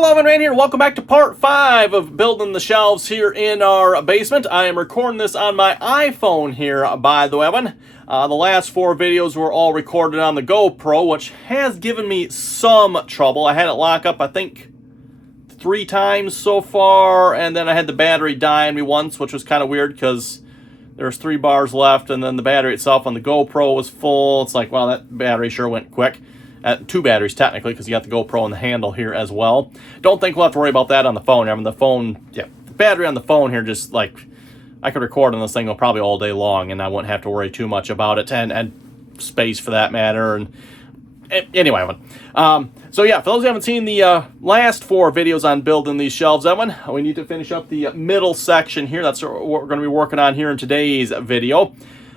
Hello, Rand here. Welcome back to part 5 of building the shelves here in our basement. I am recording this on my iPhone here, by the way. The last 4 videos were all recorded on the GoPro, which has given me some trouble. I had it lock up, I think, 3 times so far, and then I had the battery die on me once, which was kind of weird because there's 3 bars left, and then the battery itself on the GoPro was full. It's like, wow, that battery sure went quick. 2 batteries technically, because you got the GoPro and the handle here as well. Don't think we'll have to worry about that on the phone. I mean, the battery on the phone here, just like, I could record on this thing probably all day long, and I wouldn't have to worry too much about it, and space for that matter. And anyway, so yeah, for those who haven't seen the last 4 videos on building these shelves, we need to finish up the middle section here. That's what we're going to be working on here in today's video.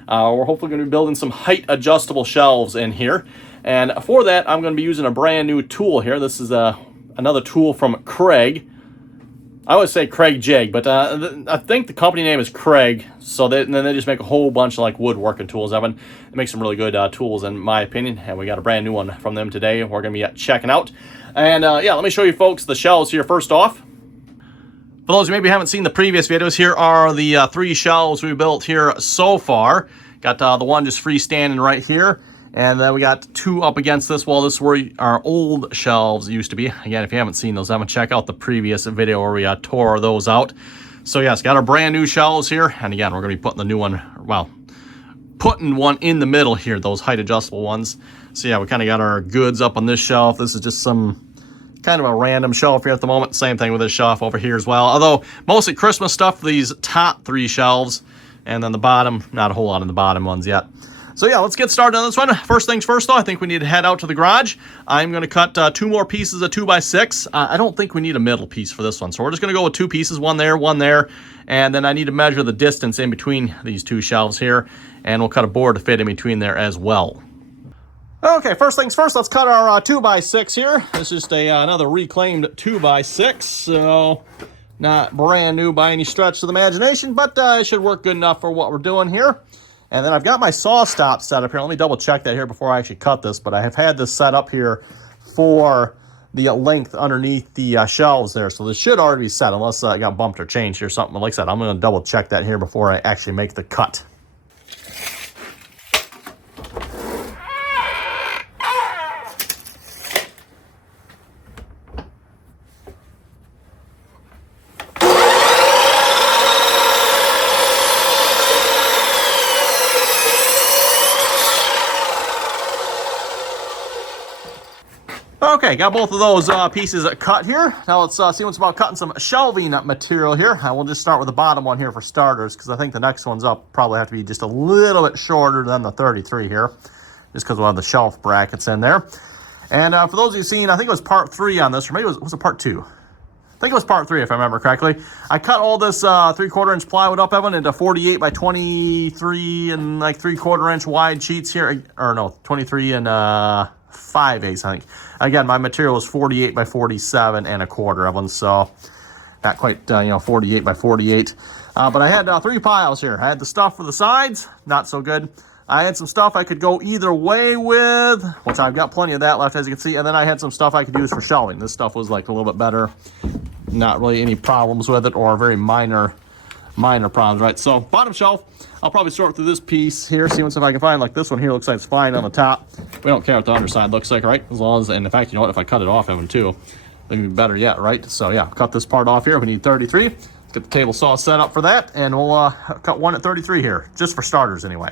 We're hopefully going to be building some height adjustable shelves in here. And for that, I'm going to be using a brand new tool here. This is another tool from Kreg. I always say Kreg Jig, but I think the company name is Kreg. So then they just make a whole bunch of like woodworking tools. They make some really good tools in my opinion. And we got a brand new one from them today we're going to be checking out. And yeah, let me show you folks the shelves here first off. For those who maybe haven't seen the previous videos, here are the 3 shelves we built here so far. Got the one just freestanding right here. And then we got 2 up against this wall. This is where our old shelves used to be. Again, if you haven't seen those, check out the previous video where we tore those out. So yes, got our brand new shelves here. And again, we're going to be putting the new one, well, putting one in the middle here, those height adjustable ones. So yeah, we kind of got our goods up on this shelf. This is just some kind of a random shelf here at the moment. Same thing with this shelf over here as well. Although mostly Christmas stuff, these top 3 shelves. And then the bottom, not a whole lot in the bottom ones yet. So yeah, let's get started on this one. First things first though, I think we need to head out to the garage. I'm going to cut 2 more pieces of 2x6. I don't think we need a middle piece for this one. So we're just going to go with 2 pieces, one there. And then I need to measure the distance in between these 2 shelves here. And we'll cut a board to fit in between there as well. Okay, first things first, let's cut our 2x6 here. This is just another reclaimed 2x6. So not brand new by any stretch of the imagination, but it should work good enough for what we're doing here. And then I've got my saw stop set up here. Let me double check that here before I actually cut this. But I have had this set up here for the length underneath the shelves there. So this should already be set unless I got bumped or changed or something. Like I said, I'm going to double check that here before I actually make the cut. Okay, got both of those pieces cut here. Now let's see what's about cutting some shelving material here. We'll just start with the bottom one here for starters, because I think the next one's up probably have to be just a little bit shorter than the 33 here, just because we'll have the shelf brackets in there. And for those of you seen, I think it was part 3 on this, or maybe was it part 2? I think it was part 3 if I remember correctly. I cut all this 3/4 inch plywood up, into 48 by 23 and like 3/4 inch wide sheets here, or no, 23 and 5/8, I think. Again, my material is 48 by 47 and 1/4 of them, so not quite 48 by 48. But I had 3 piles here. I had the stuff for the sides, not so good. I had some stuff I could go either way with, which I've got plenty of that left, as you can see. And then I had some stuff I could use for shelving. This stuff was like a little bit better. Not really any problems with it, or very minor problems, right? So bottom shelf, I'll probably sort through this piece here, see if I can find, like this one here looks like it's fine on the top. We don't care what the underside looks like, right? As long as, and in fact, you know what, if I cut it off, too, it'd be better yet, right? So yeah, cut this part off here. We need 33. Let's get the table saw set up for that, and we'll cut one at 33 here, just for starters anyway.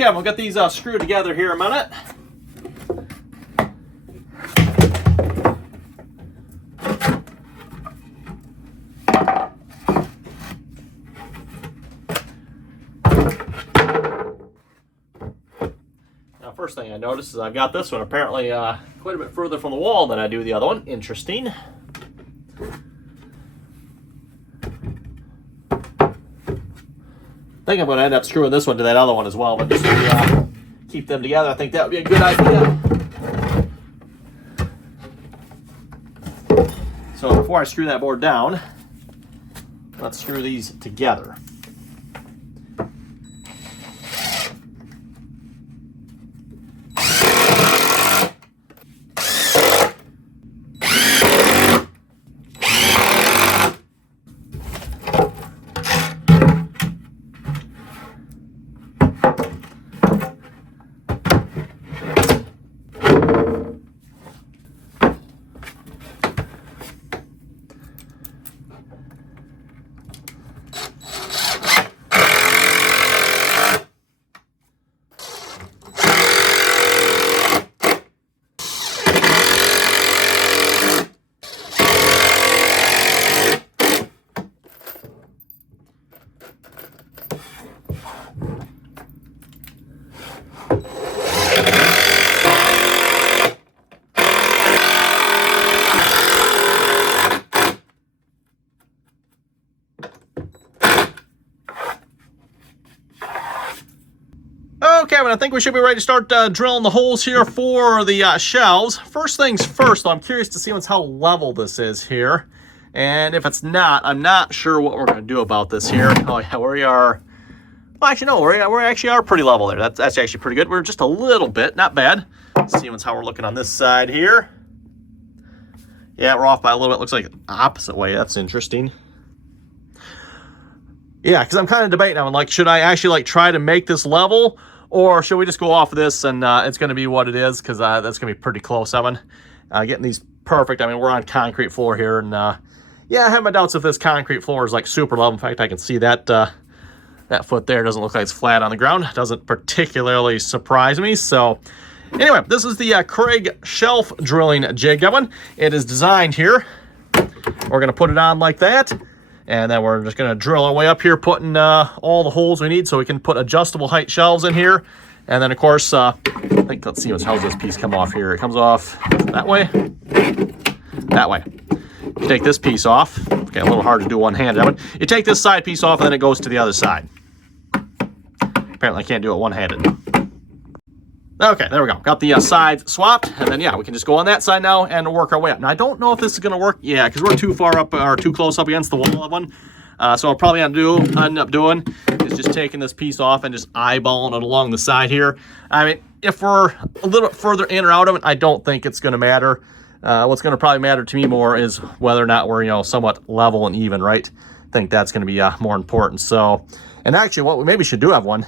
Okay, we'll get these screwed together here a minute. Now, first thing I noticed is I've got this one apparently quite a bit further from the wall than I do the other one. Interesting. I think I'm going to end up screwing this one to that other one as well, but just to keep them together, I think that would be a good idea. So before I screw that board down, let's screw these together. Okay, but I think we should be ready to start drilling the holes here for the shelves. First things first, though, I'm curious to see how level this is here. And if it's not, I'm not sure what we're going to do about this here. Oh, yeah, we are... Well, actually, no, we actually are pretty level there. That's actually pretty good. We're just a little bit, not bad. Let's see how we're looking on this side here. Yeah, we're off by a little bit. Looks like the opposite way. That's interesting. Yeah, because I'm kind of debating. I'm like, should I actually try to make this level, or should we just go off of this and it's going to be what it is? Because that's going to be pretty close, Evan. Getting these perfect. I mean, we're on concrete floor here, and yeah, I have my doubts if this concrete floor is super level. In fact, I can see that that foot there doesn't look like it's flat on the ground. Doesn't particularly surprise me. So anyway, this is the Kreg shelf drilling jig, Evan. It is designed here. We're going to put it on like that. And then we're just going to drill our way up here, putting all the holes we need so we can put adjustable height shelves in here. And then, of course, I think, let's see, how's this piece come off here? It comes off that way. That way. You take this piece off. Okay, a little hard to do one-handed. You take this side piece off, and then it goes to the other side. Apparently, I can't do it one-handed. Okay, there we go. Got the sides swapped, and then, yeah, we can just go on that side now and work our way up. Now, I don't know if this is going to work. Yeah, because we're too far up or too close up against the wall of one. So I'll probably end up doing is just taking this piece off and just eyeballing it along the side here. I mean, if we're a little bit further in or out of it, I don't think it's going to matter. What's going to probably matter to me more is whether or not we're, somewhat level and even, right? I think that's going to be more important. So, and actually, what we maybe should do have one.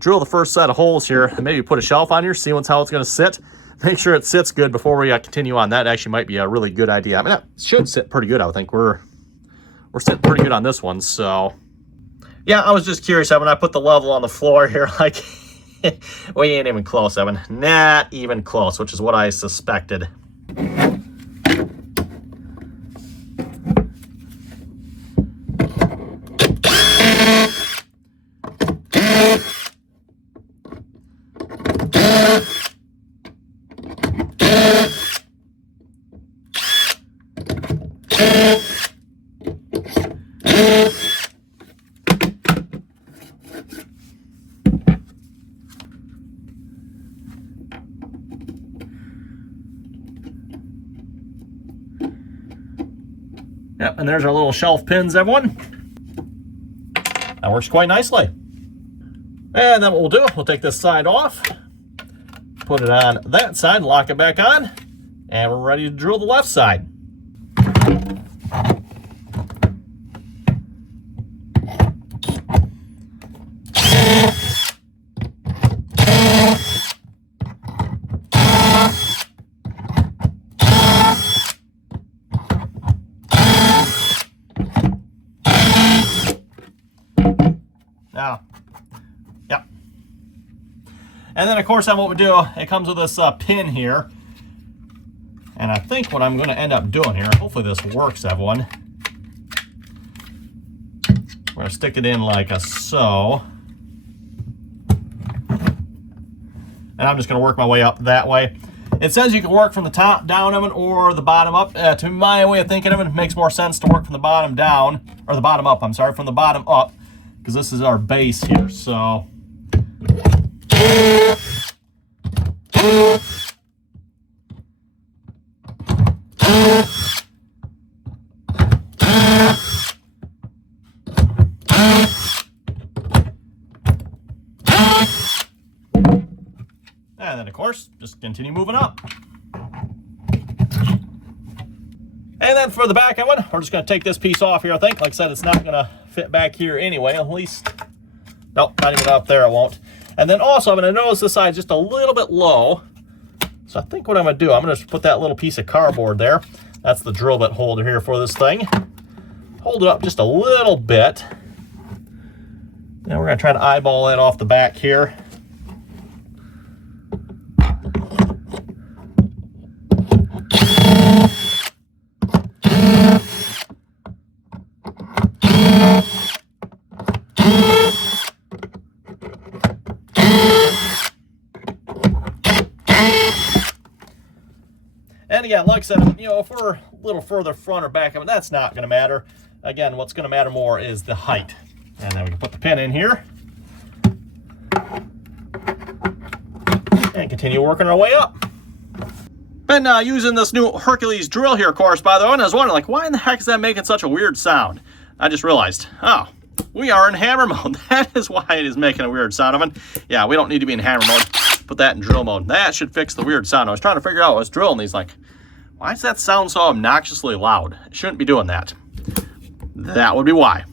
Drill the first set of holes here and maybe put a shelf on here, see how it's going to sit. Make sure it sits good before we continue on. That actually might be a really good idea. I mean, it should sit pretty good, I think. We're sitting pretty good on this one, so. Yeah, I was just curious, Evan. I put the level on the floor here, we ain't even close, Evan. Not even close, which is what I suspected. Yep, and there's our little shelf pins, everyone. That works quite nicely. And then what we'll do, we'll take this side off, put it on that side, lock it back on, and we're ready to drill the left side. Now, yep. And then, of course, what we do, it comes with this pin here. And I think what I'm going to end up doing here, hopefully this works, everyone. We're going to stick it in like so. And I'm just going to work my way up that way. It says you can work from the top down of it or the bottom up. To my way of thinking of it, it makes more sense to work from the bottom down, or the bottom up, I'm sorry, from the bottom up, because this is our base here, so. And then, of course, just continue moving up. And then for the back end one, we're just going to take this piece off here, I think. Like I said, it's not going to fit back here anyway, at least. Nope, not even up there, it won't. And then also, I'm going to notice this side's just a little bit low. So I think what I'm going to do, I'm going to put that little piece of cardboard there. That's the drill bit holder here for this thing. Hold it up just a little bit. Now we're going to try to eyeball that off the back here. And again, like I said, you know, if we're a little further front or back, I mean, that's not going to matter. Again, what's going to matter more is the height. And then we can put the pin in here. And continue working our way up. Been using this new Hercules drill here, of course, by the way, and I was wondering, like, why in the heck is that making such a weird sound? I just realized, oh, we are in hammer mode. That is why it is making a weird sound. I mean, yeah, we don't need to be in hammer mode. Put that in drill mode. That should fix the weird sound. I was trying to figure out, I was drilling these, like, why does that sound so obnoxiously loud? It shouldn't be doing that. That would be why.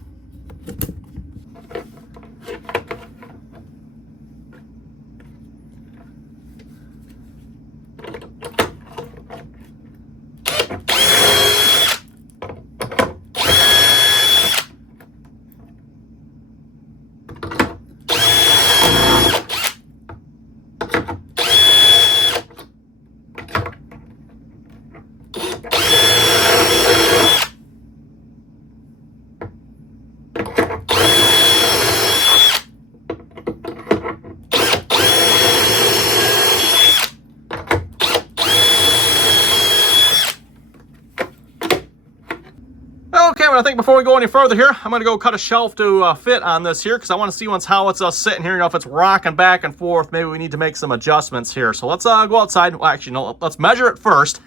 Okay, well, I think before we go any further here, I'm going to go cut a shelf to fit on this here, because I want to see once how it's sitting here, you know, if it's rocking back and forth. Maybe we need to make some adjustments here. So let's go outside. Well, actually, no, let's measure it first.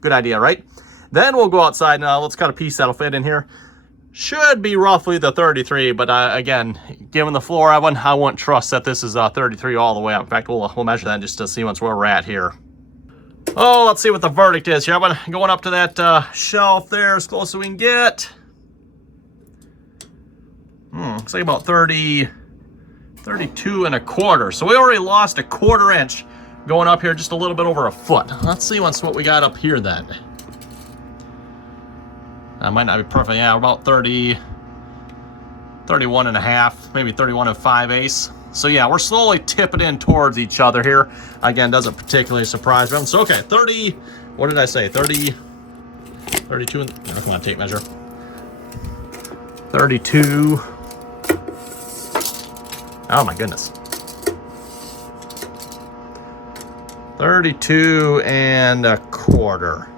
Good idea, right? Then we'll go outside and let's cut a piece that'll fit in here. Should be roughly the 33, but again, given the floor I wouldn't trust that this is 33 all the way up. In fact, we'll measure that just to see once where we're at here. Oh, let's see what the verdict is here. I'm going up to that shelf there as close as we can get. Looks like about 32 1/4. So we already lost a 1/4 inch going up here, just a little bit over a foot. Let's see what we got up here then. That might not be perfect. Yeah, about 31 1/2, maybe 31 5/8. So yeah, we're slowly tipping in towards each other here. Again, doesn't particularly surprise me. So okay, 30, what did I say? 32, come on, tape measure. 32. Oh my goodness. 32 1/4.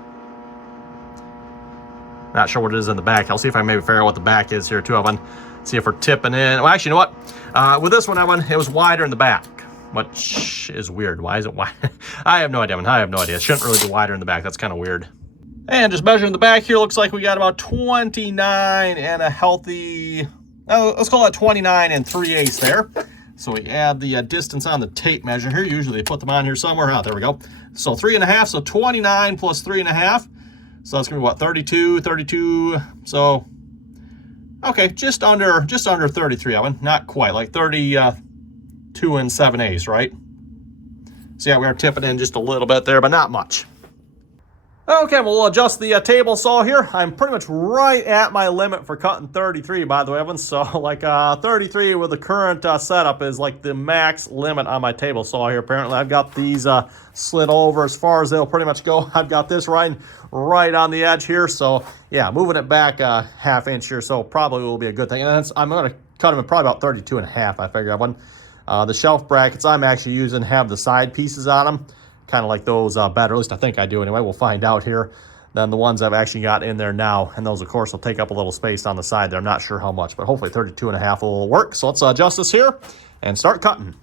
Not sure what it is in the back. I'll see if I maybe figure out what the back is here too, Evan. See if we're tipping in. Well, actually, you know what? With this one, Evan, it was wider in the back, which is weird. Why is it wide? I have no idea, Evan. I have no idea. It shouldn't really be wider in the back. That's kind of weird. And just measuring the back here, looks like we got about 29 and a healthy, let's call it 29 3/8 there. So we add the distance on the tape measure here. Usually they put them on here somewhere. Oh, there we go. So 3 1/2, so 29 plus 3 1/2. So that's gonna be what, 32. So okay, just under 33, Evan. Not quite, like 32 7/8, right? So yeah, we are tipping in just a little bit there, but not much. Okay, we'll adjust the table saw here. I'm pretty much right at my limit for cutting 33, by the way, Evan. So, like, 33 with the current setup is like the max limit on my table saw here. Apparently, I've got these slid over as far as they'll pretty much go. I've got this right on the edge here. So, yeah, moving it back a half inch here, so probably will be a good thing. And I'm going to cut them at probably about 32 and a half, I figure, Evan. The shelf brackets I'm actually using have the side pieces on them. Kind of like those better, at least I think I do anyway. We'll find out here than the ones I've actually got in there now. And those, of course, will take up a little space on the side there. I'm not sure how much, but hopefully 32 and a half will work. So let's adjust this here and start cutting.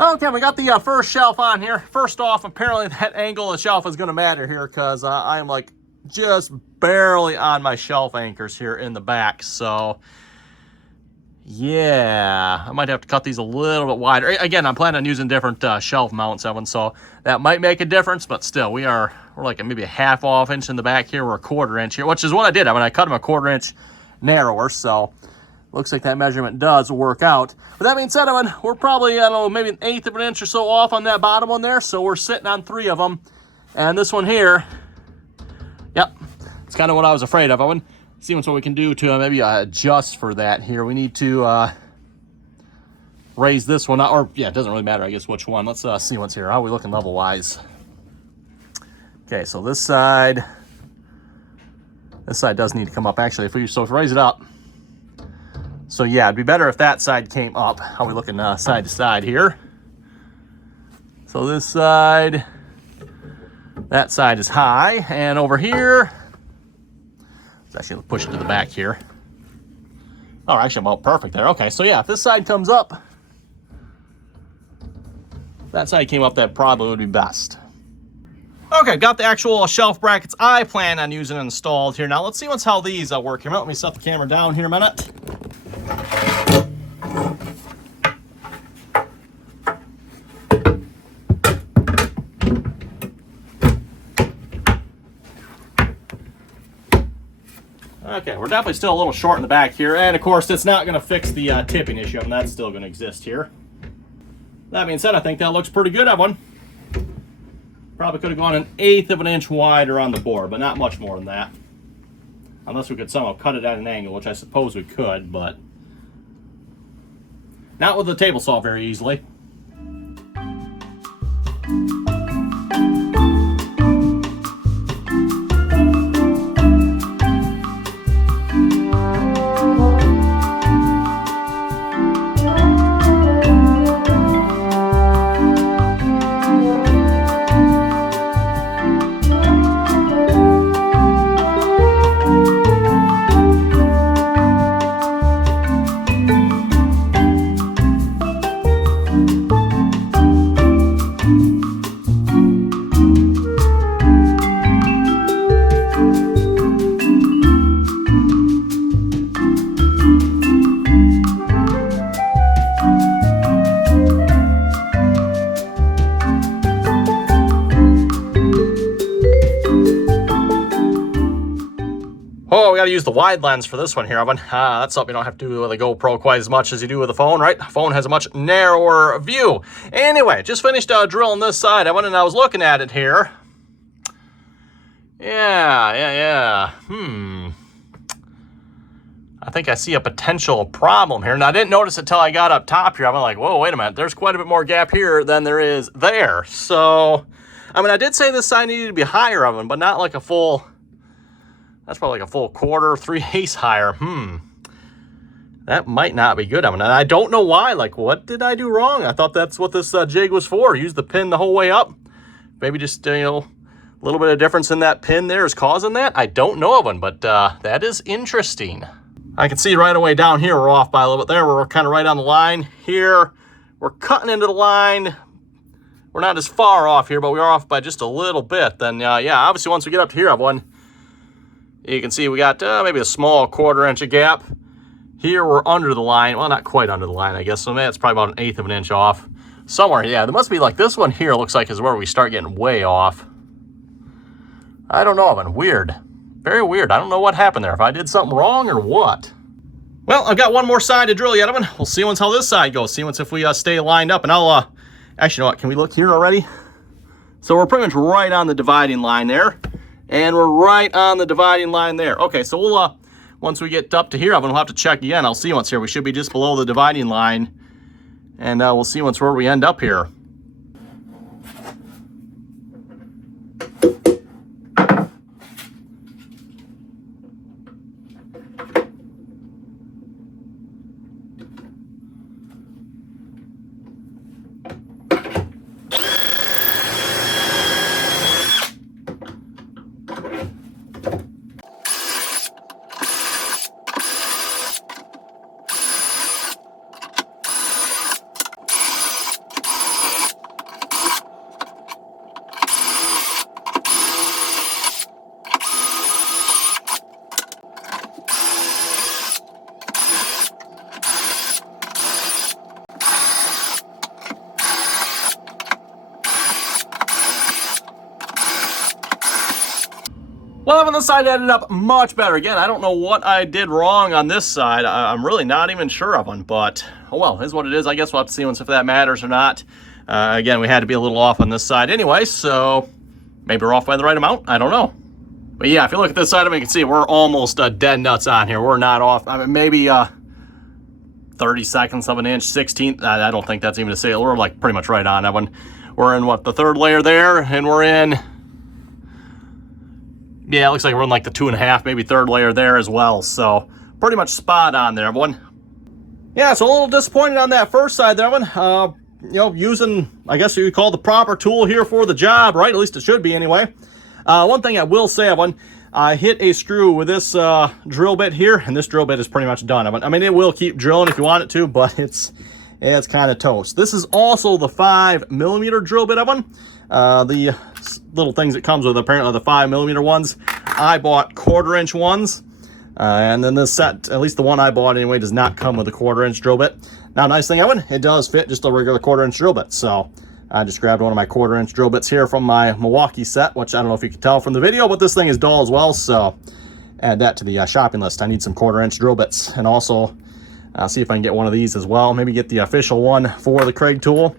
Okay, we got the first shelf on here. First off, apparently that angle of the shelf is going to matter here because I am like just barely on my shelf anchors here in the back. So, yeah, I might have to cut these a little bit wider. Again, I'm planning on using different shelf mounts, Evan, so that might make a difference. But still, we're like maybe a half off inch in the back here. We're a 1/4 inch here, which is what I did. I mean, I cut them a 1/4 inch narrower, so looks like that measurement does work out. With that being said, Evan, we're probably, I don't know, maybe 1/8 of an inch or so off on that bottom one there. So we're sitting on 3 of them. And this one here, yep, it's kind of what I was afraid of. Evan, see what we can do to maybe adjust for that here. We need to raise this one up, or yeah, it doesn't really matter, I guess, which one. Let's see what's here. How are we looking level-wise? Okay, so this side does need to come up. Actually, if we raise it up. So yeah, it'd be better if that side came up. How are we looking side to side here? So this side, that side is high. And over here, let's actually push it to the back here. Oh, actually about perfect there. Okay, so yeah, if this side comes up, that side came up, that probably would be best. Okay, got the actual shelf brackets I plan on using installed here. Now let's see how these work here. Let me set the camera down here a minute. Okay, we're definitely still a little short in the back here, and of course it's not going to fix the tipping issue, and that's still going to exist here. That being said, I think that looks pretty good, Evan. Probably could have gone 1/8 of an inch wider on the board, but not much more than that. Unless we could somehow cut it at an angle, which I suppose we could, but not with the table saw very easily. Oh, we got to use the wide lens for this one here, Evan. That's something you don't have to do with a GoPro quite as much as you do with a phone, right? The phone has a much narrower view. Anyway, just finished drilling this side, Evan, and I was looking at it here. Yeah. I think I see a potential problem here. Now, I didn't notice it till I got up top here. I'm like, whoa, wait a minute. There's quite a bit more gap here than there is there. So, I mean, I did say this side needed to be higher, Evan, but not like a full... That's probably like a full 1/4, 3/8 higher. That might not be good. I mean, I don't know why. Like, what did I do wrong? I thought that's what this jig was for. Use the pin the whole way up. Maybe just, a little bit of difference in that pin there is causing that. I don't know of one, but that is interesting. I can see right away down here we're off by a little bit there. We're kind of right on the line here. We're cutting into the line. We're not as far off here, but we are off by just a little bit. Then, yeah, obviously once we get up to here, I've won... You can see we got maybe a small 1/4 inch of gap. Here we're under the line. Well, not quite under the line, I guess. So that's probably about 1/8 of an inch off. Somewhere, yeah, there must be like this one here looks like is where we start getting way off. I don't know, man. Weird. Very weird. I don't know what happened there. If I did something wrong or what. Well, I've got one more side to drill yet, Evan. We'll see once how this side goes. See once if we stay lined up. And I'll, actually, you know what? Can we look here already? So we're pretty much right on the dividing line there. And we're right on the dividing line there. Okay, so we'll, once we get up to here, Evan, we'll have to check again. I'll see once here. We should be just below the dividing line. And we'll see once where we end up here. Well, on this side it ended up much better. Again, I don't know what I did wrong on this side. I'm really not even sure of one, but oh well, is what it is. I guess we'll have to see once if that matters or not. Again, we had to be a little off on this side anyway, so maybe we're off by the right amount. I don't know. But yeah, if you look at this side of me, you can see we're almost dead nuts on here. We're not off. I mean, maybe 30 seconds of an inch, 16th. I don't think that's even a sale. We're like pretty much right on that one. We're in what, the 3rd layer there, and we're in. Yeah, it looks like we're in like the 2.5, maybe 3rd layer there as well. So pretty much spot on there, everyone. Yeah, so a little disappointed on that first side there, everyone. You know, using, I guess you could call the proper tool here for the job, right? At least it should be anyway. One thing I will say, everyone, I hit a screw with this drill bit here, and this drill bit is pretty much done. I mean, it will keep drilling if you want it to, but it's kind of toast. This is also the 5mm drill bit, everyone. The little things it comes with, apparently the 5mm ones. I bought 1/4 inch ones, and then this set, at least the one I bought anyway, does not come with a 1/4 inch drill bit. Now, nice thing, Evan, it does fit just a regular 1/4 inch drill bit. So I just grabbed one of my 1/4 inch drill bits here from my Milwaukee set, which I don't know if you can tell from the video, but this thing is dull as well. So add that to the shopping list. I need some 1/4 inch drill bits, and also see if I can get one of these as well. Maybe get the official one for the Kreg tool.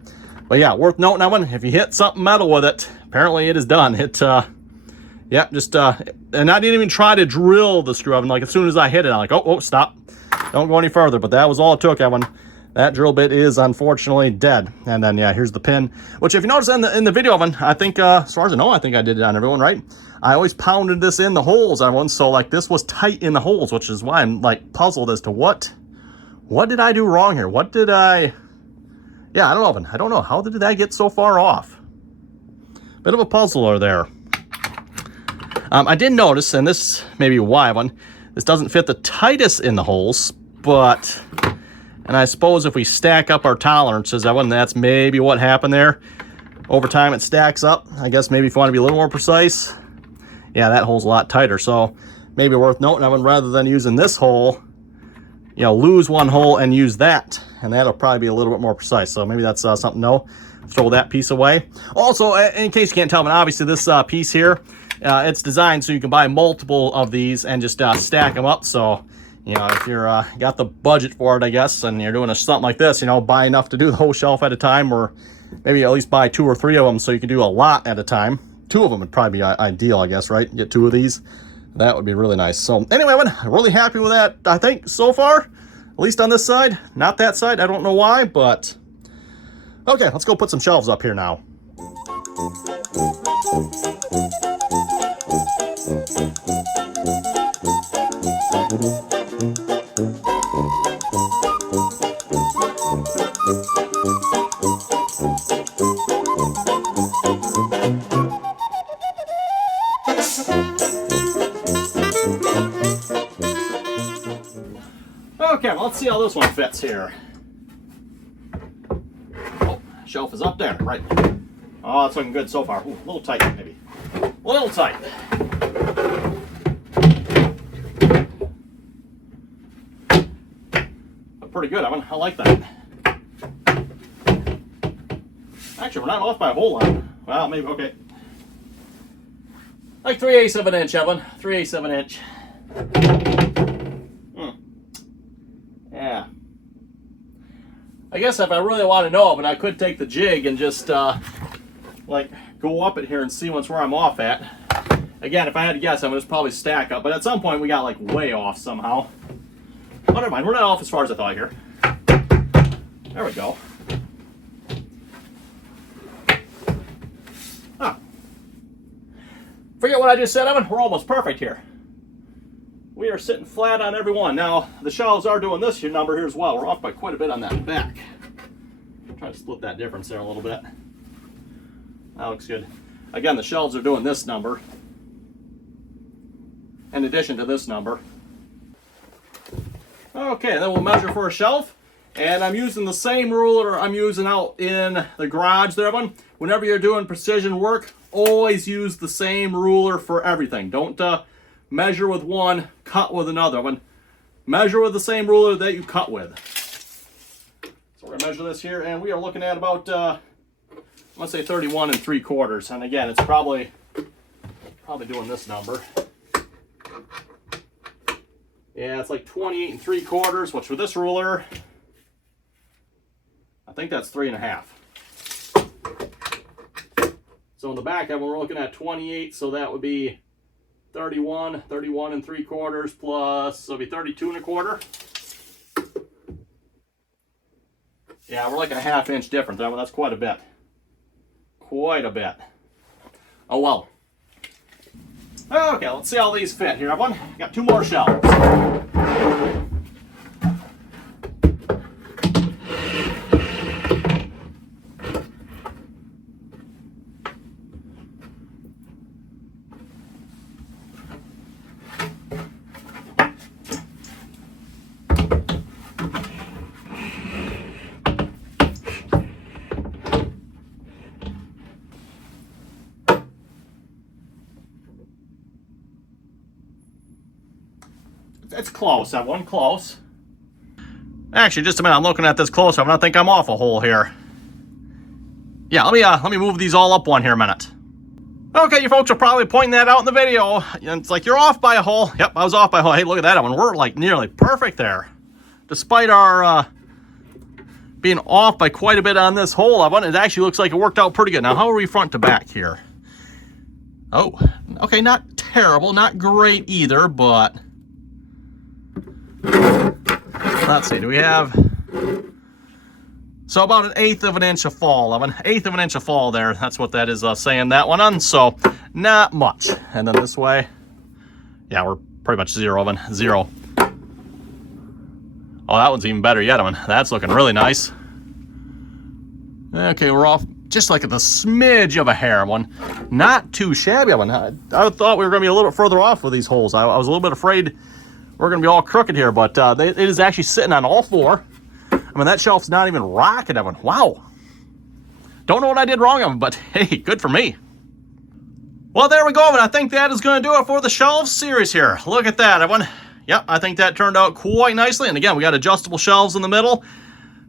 But yeah, worth noting, Evan, if you hit something metal with it, apparently it is done. It, yeah, just, and I didn't even try to drill the screw, Evan. Like, as soon as I hit it, I'm like, oh, stop. Don't go any further. But that was all it took, Evan. That drill bit is unfortunately dead. And then, yeah, here's the pin, which if you notice in the video, Evan, I think, as far as I know, I think I did it on everyone, right? I always pounded this in the holes, everyone. So, like, this was tight in the holes, which is why I'm, like, puzzled as to what did I do wrong here? What did I... Yeah, I don't know, Evan. I don't know. How did that get so far off? Bit of a puzzler there. I did notice, and this may be why, Evan, this doesn't fit the tightest in the holes, but... And I suppose if we stack up our tolerances, Evan, that's maybe what happened there. Over time, it stacks up. I guess maybe if you want to be a little more precise. Yeah, that hole's a lot tighter, so maybe worth noting, Evan, rather than using this hole, you know, lose one hole and use that, and that'll probably be a little bit more precise. So maybe that's something to know. Throw that piece away. Also, in case you can't tell, but obviously this piece here, it's designed so you can buy multiple of these and just stack them up. So, you know, if you're got the budget for it, I guess, and you're doing something like this, you know, buy enough to do the whole shelf at a time, or maybe at least buy 2 or 3 of them so you can do a lot at a time. 2 of them would probably be ideal, I guess, right? Get 2 of these. That would be really nice. So anyway, I'm really happy with that, I think, so far. At least on this side. Not that side. I don't know why, but... Okay, let's go put some shelves up here now. Okay, well, let's see how this one fits here. Oh, shelf is up there, right. Oh, that's looking good so far. Ooh, a little tight, maybe. A little tight. Look pretty good, Evan. I like that. Actually, we're not off by a whole lot. Well, maybe, okay. Like 3/8 of an inch, Evan. 3/8 of an inch. Yeah. I guess if I really want to know, but I could take the jig and just like go up it here and see where I'm off at. Again, if I had to guess, I would just probably stack up. But at some point, we got like way off somehow. Oh, never mind. We're not off as far as I thought here. There we go. Ah. Forget what I just said, Evan. We're almost perfect here. We are sitting flat on every one. Now, the shelves are doing this number here as well. We're off by quite a bit on that back. Try to split that difference there a little bit. That looks good. Again, the shelves are doing this number in addition to this number. Okay, then we'll measure for a shelf. And I'm using the same ruler I'm using out in the garage there, Evan. Whenever you're doing precision work, always use the same ruler for everything. Don't measure with one, cut with another one. Measure with the same ruler that you cut with. So we're gonna measure this here, and we are looking at about, let's say 31 3/4. And again, it's probably doing this number. Yeah, it's like 28 3/4, which for this ruler, I think that's 3.5. So in the back, when we're looking at 28, so that would be 31 3/4 plus, so it'll be 32 1/4. Yeah, we're like a 1/2 inch difference. That's quite a bit. Quite a bit. Oh well. Okay, let's see how these fit here, everyone. Got 2 more shelves. It's close, everyone, close. Actually, just a minute, I'm looking at this close. I think I'm off a hole here. Yeah, let me move these all up one here a minute. Okay, you folks are probably pointing that out in the video. It's like, you're off by a hole. Yep, I was off by a hole. Hey, look at that one. We're like nearly perfect there. Despite our being off by quite a bit on this hole, it actually looks like it worked out pretty good. Now, how are we front to back here? Oh, okay, not terrible, not great either, but let's see, do we have, so about 1/8 of an inch of fall, 1/8 of an inch of fall there. That's what that is saying that one on, so not much. And then this way, yeah, we're pretty much 0. Oh, that one's even better yet, that's looking really nice. Okay, we're off just like the smidge of a hair one. Not too shabby. I thought we were going to be a little bit further off with these holes. I was a little bit afraid we're going to be all crooked here, but it is actually sitting on all 4. That shelf's not even rocking, Wow. Don't know what I did wrong, but hey, good for me. Well, there we go, I think that is going to do it for the shelves series here. Look at that, everyone. Yep, I think that turned out quite nicely. And again, we got adjustable shelves in the middle.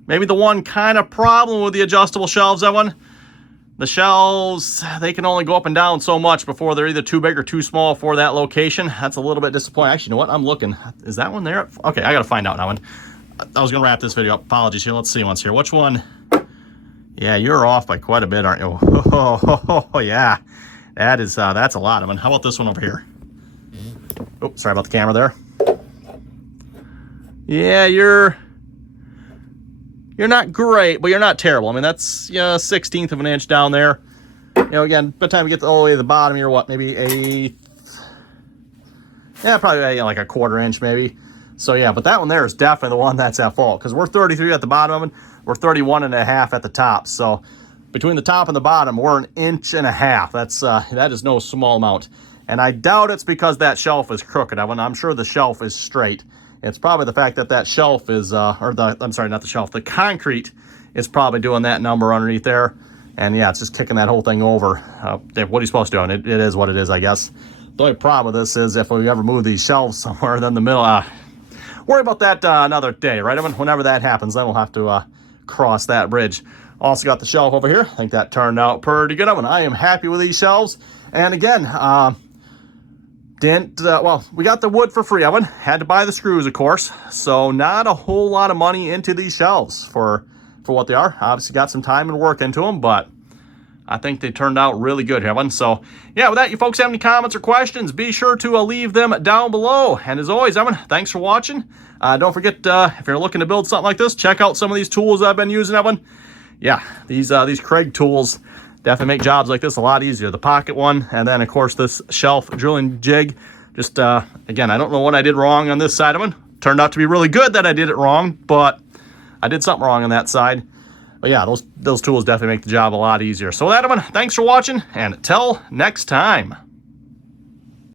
Maybe the one kind of problem with the adjustable shelves, everyone, the shelves, they can only go up and down so much before they're either too big or too small for that location. That's a little bit disappointing. Actually, you know what? I'm looking. Is that one there? Okay, I got to find out now. I was going to wrap this video up. Apologies here. Let's see once here. Which one? Yeah, you're off by quite a bit, aren't you? Oh, yeah. That's a lot. How about this one over here? Oh, sorry about the camera there. Yeah, you're not great, but you're not terrible. That's 1/16 of an inch down there. Again, by the time you get all the way to the bottom, you're what, maybe 1/8? Yeah, probably like a 1/4 inch maybe. So yeah, but that one there is definitely the one that's at fault, because we're 33 at the bottom of it. We're 31 1/2 at the top. So between the top and the bottom, we're 1.5 inches. That is no small amount. And I doubt it's because that shelf is crooked. I'm sure the shelf is straight. It's probably the fact that that shelf is, I'm sorry, not the shelf, the concrete is probably doing that number underneath there. And yeah, it's just kicking that whole thing over. What are you supposed to do? And it is what it is, I guess. The only problem with this is if we ever move these shelves somewhere, then the middle, worry about that another day, right? I mean, whenever that happens, then we'll have to cross that bridge. Also got the shelf over here. I think that turned out pretty good. I am happy with these shelves. And again, well, we got the wood for free. Had to buy the screws, of course. So not a whole lot of money into these shelves for what they are. Obviously got some time and work into them, but I think they turned out really good, So, yeah, with that, you folks have any comments or questions, be sure to leave them down below. And as always, thanks for watching. Don't forget, if you're looking to build something like this, check out some of these tools I've been using, Yeah, these Kreg tools definitely make jobs like this a lot easier. The pocket one, and then, of course, this shelf drilling jig. Just, again, I don't know what I did wrong on this side of it. Turned out to be really good that I did it wrong, but I did something wrong on that side. But yeah, those tools definitely make the job a lot easier. So with that, thanks for watching, and until next time.